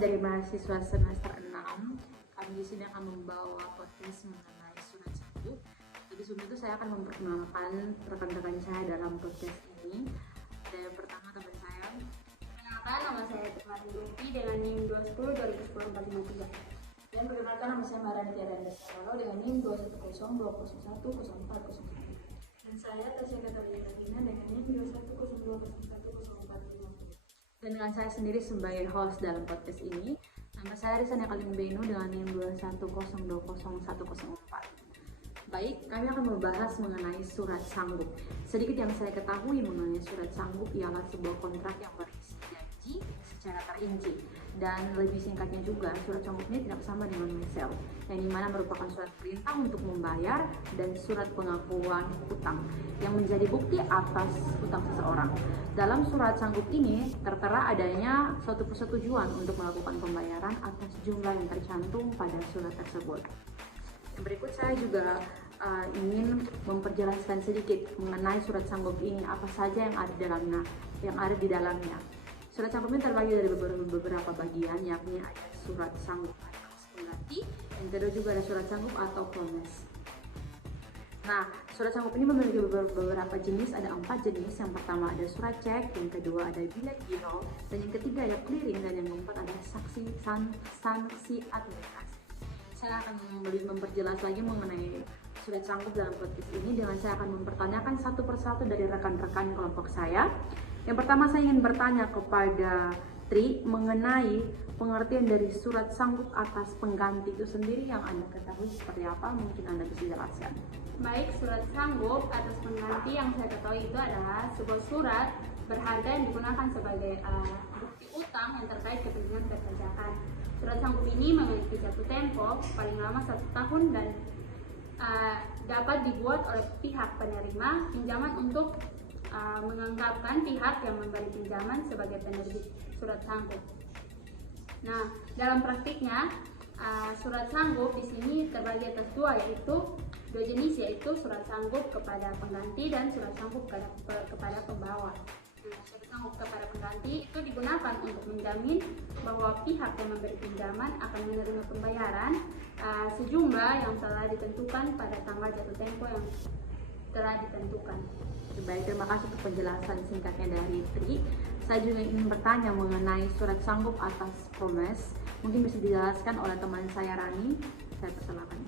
dari mahasiswa semester 6. Kami di sini akan membawa podcast mengenai surat sanggup. Tapi sebelum itu saya akan memperkenalkan rekan-rekan saya dalam podcast ini. Ada yang pertama teman saya. Perkenalkan, nama saya Tukmari Lupi dengan NIM 210 Dan perkenalkan, nama saya Marani Tiaranda Saralo dengan NIM 21020010401. Dan saya Tasya Katarina Tabina dengan NIM 210201404. Dan dengan saya sendiri sebagai host dalam podcast ini. Nama saya Rizana Kalimbenu dengan NIM 210200104. Baik, kami akan membahas mengenai surat sanggup. Sedikit yang saya ketahui mengenai surat sanggup ialah sebuah kontrak yang berisi janji secara terinci. Dan lebih singkatnya juga, surat sanggup ini tidak sama dengan misel, yang dimana merupakan surat perintah untuk membayar dan surat pengakuan utang yang menjadi bukti atas utang seseorang. Dalam surat sanggup ini tertera adanya suatu persetujuan untuk melakukan pembayaran atas jumlah yang tercantum pada surat tersebut. Berikut saya juga ingin memperjelaskan sedikit mengenai surat sanggup ini, apa saja yang ada di dalamnya. Surat sanggup ini terbagi dari beberapa bagian, yakni ada surat sanggup atas pengganti, yang kedua juga ada surat sanggup atau promise. Nah, surat sanggup ini memiliki beberapa jenis, ada 4 jenis. Yang pertama ada surat cek, yang kedua ada bilet giro, dan yang ketiga ada clearing, dan yang keempat ada sanksi administrasi. Saya akan memperjelas lagi mengenai surat sanggup dalam podcast ini dengan saya akan mempertanyakan satu persatu dari rekan-rekan kelompok saya. Yang pertama saya ingin bertanya kepada Tri mengenai pengertian dari surat sanggup atas pengganti itu sendiri yang Anda ketahui seperti apa, mungkin Anda bisa jelaskan. Baik, surat sanggup atas pengganti yang saya ketahui itu adalah sebuah surat berharga yang digunakan sebagai bukti utang yang terkait kepentingan perpajakan. Surat sanggup ini memiliki jatuh tempo paling lama 1 tahun dan dapat dibuat oleh pihak penerima pinjaman untuk menganggapkan pihak yang memberi pinjaman sebagai penerbit surat sanggup. Nah, dalam praktiknya surat sanggup di sini terbagi atas dua jenis, yaitu surat sanggup kepada pengganti dan surat sanggup kepada pembawa. Surat sanggup kepada pengganti itu digunakan untuk menjamin bahwa pihak yang memberi pinjaman akan menerima pembayaran sejumlah yang telah ditentukan pada tanggal jatuh tempo yang telah ditentukan. Baik, terima kasih untuk penjelasan singkatnya dari Tri. Saya juga ingin bertanya mengenai surat sanggup atas promise. Mungkin bisa dijelaskan oleh teman saya Rani. Saya persilakan.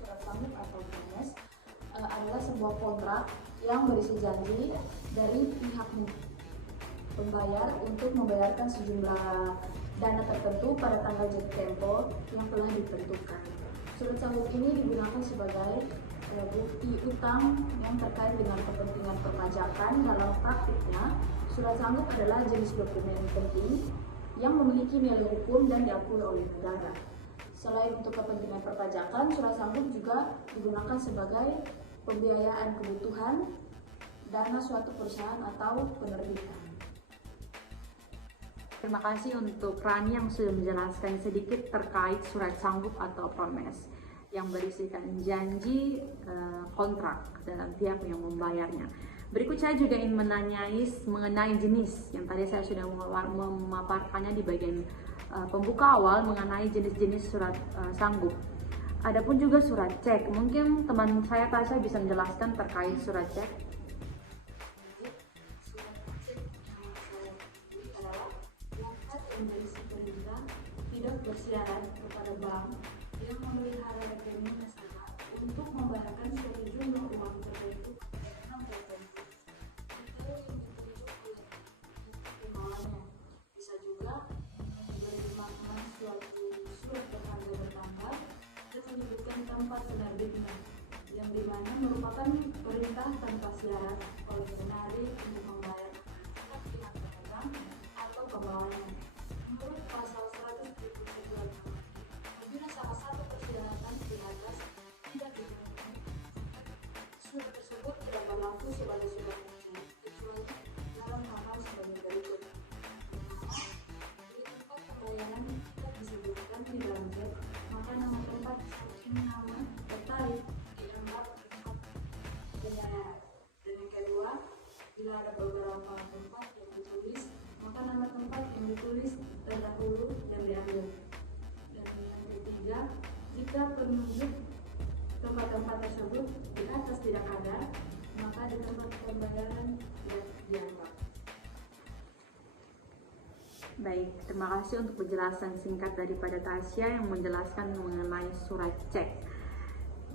Surat sanggup atau promise adalah sebuah kontrak yang berisi janji dari pihak pembayar untuk membayarkan sejumlah dana tertentu pada tanggal jatuh tempo yang telah ditentukan. Surat sanggup ini digunakan sebagai bukti utang yang terkait dengan kepentingan perpajakan. Dalam praktiknya, surat sanggup adalah jenis dokumen penting yang memiliki nilai hukum dan diakui oleh negara. Selain untuk kepentingan perpajakan, surat sanggup juga digunakan sebagai pembiayaan kebutuhan dana suatu perusahaan atau penerbitan. Terima kasih untuk Rani yang sudah menjelaskan sedikit terkait surat sanggup atau promise yang berisikan janji kontrak dalam pihak yang membayarnya. Berikut saya juga ingin mengenai jenis yang tadi saya sudah memaparkannya di bagian pembuka awal mengenai jenis-jenis surat sanggup. Adapun juga surat cek. Mungkin teman saya Tasya bisa menjelaskan terkait surat cek. Yang berisi perintah tidak bersyarat kepada bank yang memelihara rekening nasabah untuk membayarkan suatu jumlah uang tertentu pada bank tertentu. Detail yang ditunjuk oleh pembawaannya bisa juga menerjemahkan suatu surat berharga bertambah dan menyebutkan tempat penerbitnya, yang dimana merupakan perintah tanpa syarat oleh penarik untuk membayar pihak pemegang atau pembawanya. Menurut pasal 171 apabila salah satu persyaratan di atas tidak dipenuhi, surat tersebut tidak berlaku sebagai surat resmi kecuali dalam hal sebagai berikut. Di tempat pembayaran tidak disebutkan di dalam cek, maka nama tempat saking nama tertarik dianggap tempat pembayaran. Dan yang kedua, bila ada beberapa tersebut di atas tidak ada, maka di tempat pembayaran tidak dianggap. Baik, terima kasih untuk penjelasan singkat daripada Tasya yang menjelaskan mengenai surat cek.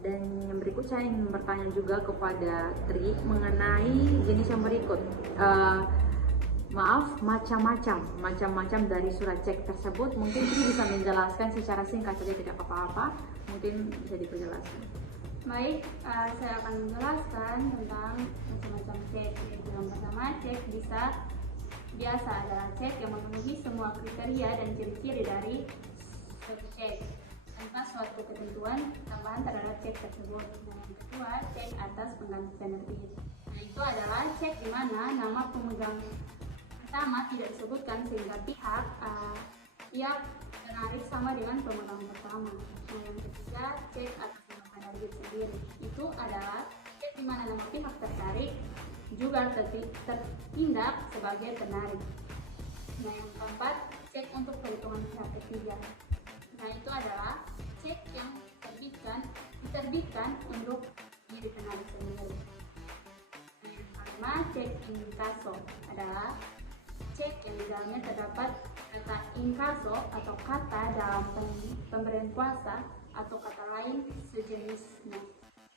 Dan yang berikut saya ingin bertanya juga kepada Tri mengenai jenis yang berikut. Macam-macam dari surat cek tersebut. Mungkin Tri bisa menjelaskan secara singkat saja, tidak apa-apa. Mungkin bisa diperjelaskan. Baik, saya akan menjelaskan tentang macam-macam cek. Yang pertama, cek biasa adalah cek yang memenuhi semua kriteria dan ciri-ciri dari suatu cek tanpa suatu ketentuan tambahan terhadap cek tersebut. Nah, yang kedua, cek atas penggantian penerbit. Nah, itu adalah cek di mana nama pemegang pertama tidak disebutkan sehingga pihak penarik sama dengan pemegang pertama. Nah, yang ketiga, cek atas nama penerbit sendiri. Itu adalah cek di mana nama pihak tertarik juga tertindak sebagai penarik. Nah, yang keempat, cek untuk perhitungan pihak ketiga. Nah, itu adalah cek yang diterbitkan untuk diri penarik sendiri. Nah, yang kelima, cek inkaso adalah cek yang di dalamnya terdapat kata inkaso atau kata dalam pemberian kuasa atau kata lain sejenisnya.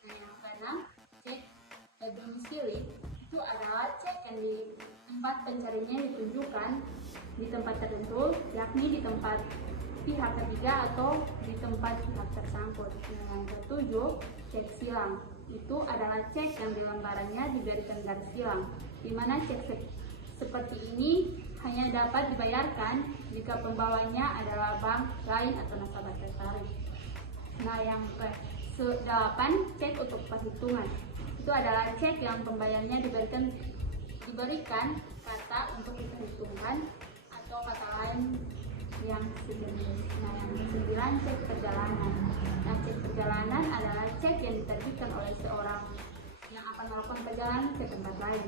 Nah, yang keenam, cek domisili itu adalah cek yang di tempat pencarinya ditunjukkan di tempat tertentu, yakni di tempat pihak ketiga atau di tempat pihak tersangkut. Yang ketujuh, cek silang. Itu adalah cek yang di lembarannya diberikan garis silang, di mana cek seperti ini hanya dapat dibayarkan jika pembawanya adalah bank lain atau nasabah tertarik. Nah, yang ke-8, cek untuk perhitungan. Itu adalah cek yang pembayarnya diberikan kata untuk diperhitungkan atau kata lain yang sejenis. Nah, yang ke-9, cek perjalanan. Nah, cek perjalanan adalah cek yang diterbitkan oleh seorang yang akan melakukan perjalanan ke tempat lain,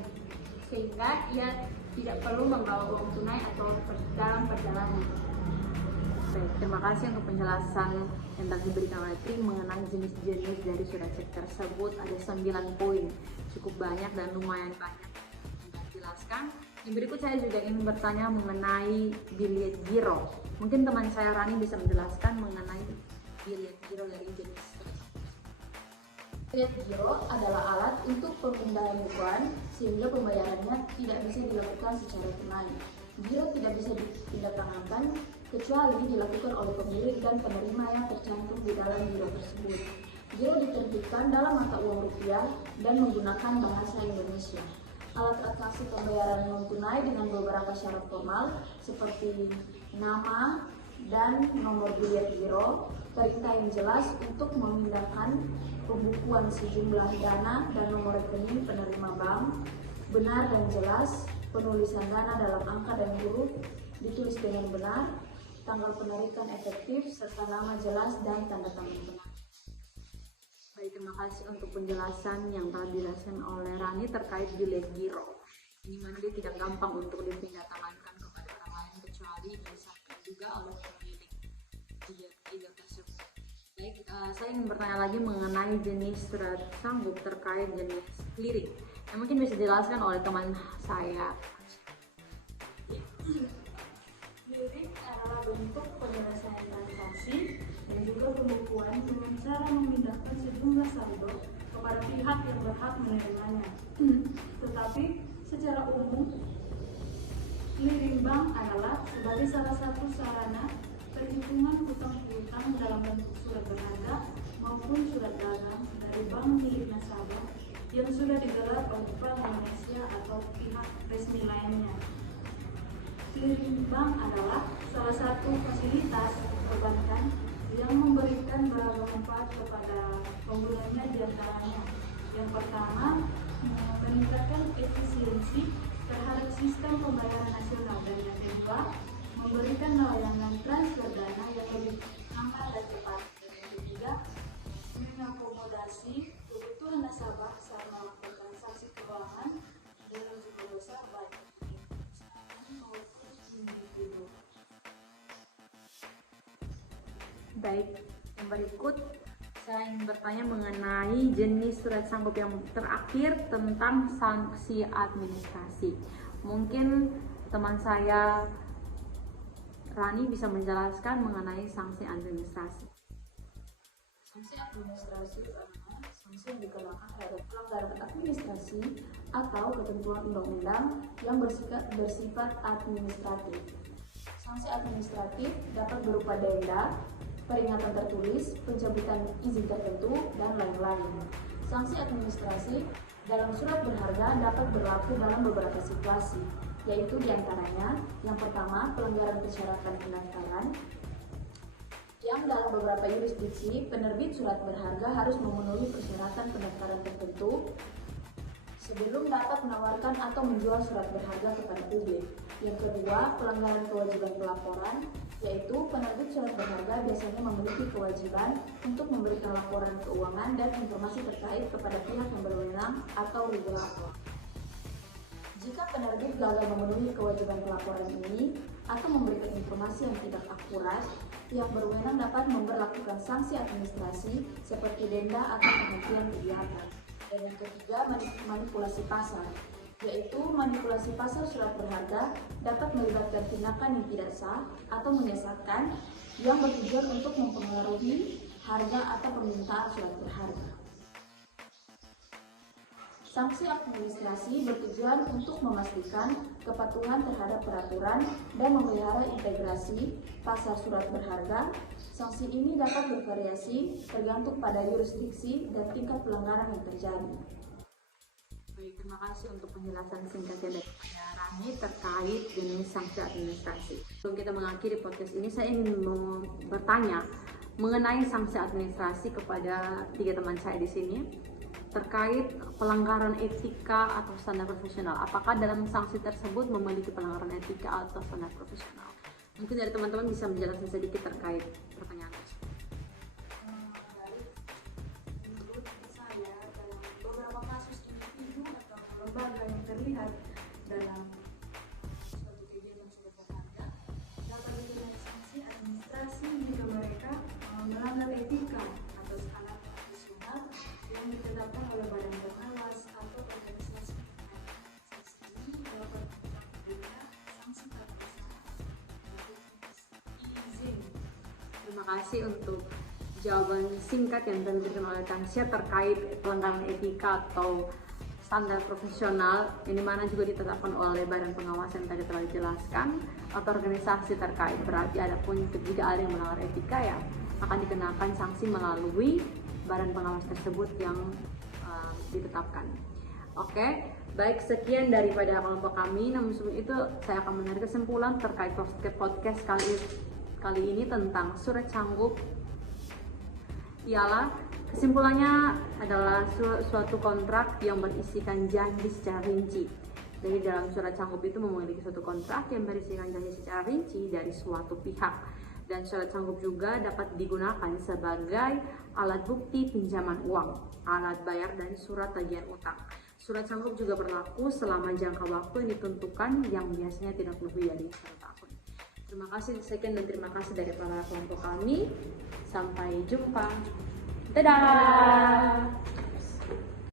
sehingga ia tidak perlu membawa uang tunai atau dalam perjalanan. Baik, terima kasih untuk penjelasan yang tadi diberikan oleh Tri mengenai jenis-jenis dari surat cek tersebut. Ada 9 poin, cukup banyak dan lumayan banyak yang dijelaskan. Yang berikut saya juga ingin bertanya mengenai bilet giro. Mungkin teman saya Rani bisa menjelaskan mengenai bilet giro dari jenis tersebut. Bilet giro adalah alat untuk pemindahan bukuan sehingga pembayarannya tidak bisa dilakukan secara tunai. Giro tidak bisa ditindaklanjuti kecuali dilakukan oleh pemilik dan penerima yang tercantum di dalam giro tersebut. Giro diterbitkan dalam mata uang rupiah dan menggunakan bahasa Indonesia. Alat transaksi pembayaran non tunai dengan beberapa syarat formal seperti nama dan nomor bilet giro, perintah yang jelas untuk memindahkan pembukuan sejumlah dana dan nomor rekening penerima bank, benar dan jelas, penulisan dana dalam angka dan huruf ditulis dengan benar, tanggal penarikan efektif, serta nama jelas dan tanda tangan benar. Baik, terima kasih untuk penjelasan yang telah dijelaskan oleh Rani terkait bilet giro. Di mana dia tidak gampang untuk dipindahtangankan kepada orang lain kecuali disahkan juga oleh pemilik bilet giro tersebut. Baik, saya ingin bertanya lagi mengenai jenis surat sanggup terkait jenis clearing. Yang mungkin bisa dijelaskan oleh teman saya. Clearing adalah bentuk penyelesaian transaksi dan juga pembukuan dengan cara memindahkan sejumlah saldo kepada pihak yang berhak menerimanya. Tetapi secara umum, clearing bank adalah sebagai salah satu sarana perhitungan hutang piutang dalam bentuk surat berharga maupun surat dagang dari bank milik nasabah yang sudah digelar oleh Bank Indonesia atau pihak resmi lainnya. Clearing bank adalah salah satu fasilitas perbankan yang memberikan beragam manfaat kepada penggunanya, di antaranya yang pertama, meningkatkan efisiensi terhadap sistem pembayaran nasional, dan yang kedua, memberikan layanan transfer dana yang lebih aman dan cepat, dan yang ketiga, mengakomodasi kebutuhan nasabah saat melakukan transaksi keuangan dalam jumlah besar baik Baik, yang berikut Saya ingin bertanya mengenai jenis surat sanggup yang terakhir tentang sanksi administrasi. Mungkin teman saya Rani bisa menjelaskan mengenai sanksi administrasi. Sanksi administrasi adalah sanksi yang dikenakan terhadap pelanggaran administrasi atau ketentuan undang-undang yang bersifat administratif. Sanksi administratif dapat berupa denda, peringatan tertulis, pencabutan izin tertentu, dan lain-lain. Sanksi administrasi dalam surat berharga dapat berlaku dalam beberapa situasi, yaitu diantaranya yang pertama pelanggaran persyaratan pendaftaran, yang dalam beberapa yurisdiksi penerbit surat berharga harus memenuhi persyaratan pendaftaran tertentu sebelum dapat menawarkan atau menjual surat berharga kepada publik. Yang kedua, pelanggaran kewajiban pelaporan, yaitu penerbit surat berharga biasanya memiliki kewajiban untuk memberikan laporan keuangan dan informasi terkait kepada pihak yang berwenang atau regulator. Jika penerbit gagal memenuhi kewajiban pelaporan ini atau memberikan informasi yang tidak akurat, pihak berwenang dapat memberlakukan sanksi administrasi seperti denda atau penghentian kegiatan. Dan yang ketiga, manipulasi pasar, yaitu manipulasi pasar surat berharga dapat melibatkan tindakan yang tidak sah atau menyesatkan yang bertujuan untuk mempengaruhi harga atau permintaan surat berharga. Sanksi administrasi bertujuan untuk memastikan kepatuhan terhadap peraturan dan memelihara integrasi pasar surat berharga. Sanksi ini dapat bervariasi tergantung pada yurisdiksi dan tingkat pelanggaran yang terjadi. Baik, terima kasih untuk penjelasan singkatnya dari Rani terkait jenis sanksi administrasi. Sebelum kita mengakhiri podcast ini, saya ingin bertanya mengenai sanksi administrasi kepada 3 teman saya di sini terkait pelanggaran etika atau standar profesional. Apakah dalam sanksi tersebut memiliki pelanggaran etika atau standar profesional? Mungkin dari teman-teman bisa menjelaskan sedikit terkait pertanyaan tersebut. Menurut saya, dalam beberapa kasus individu atau lembaga yang terlihat dalam suatu kegiatan surat berharga dapat diberikan sanksi administrasi jika mereka melanggar etika atau standar profesional yang ditetapkan oleh badan pengawas atau organisasi. Sanksi ini dapat berupa sanksi izin. Terima kasih untuk jawaban singkat yang diberikan oleh Tansya terkait pelanggaran etika atau standar profesional, ini mana juga ditetapkan oleh badan pengawas yang tadi telah dijelaskan atau organisasi terkait. Berarti adapun jika ada yang melanggar etika ya akan dikenakan sanksi melalui badan pengawas tersebut yang ditetapkan. Oke, baik, sekian daripada kelompok kami. Namun sebelum itu saya akan menarik kesimpulan terkait podcast kali ini tentang surat sanggup. Ialah kesimpulannya adalah suatu kontrak yang berisikan janji secara rinci. Jadi dalam surat sanggup itu memiliki suatu kontrak yang berisikan janji secara rinci dari suatu pihak. Dan surat sanggup juga dapat digunakan sebagai alat bukti pinjaman uang, alat bayar, dan surat tagihan utang. Surat sanggup juga berlaku selama jangka waktu yang ditentukan yang biasanya tidak lebih dari 1 tahun. Terima kasih, sekian dan terima kasih dari para kelompok kami. Sampai jumpa. Dadah!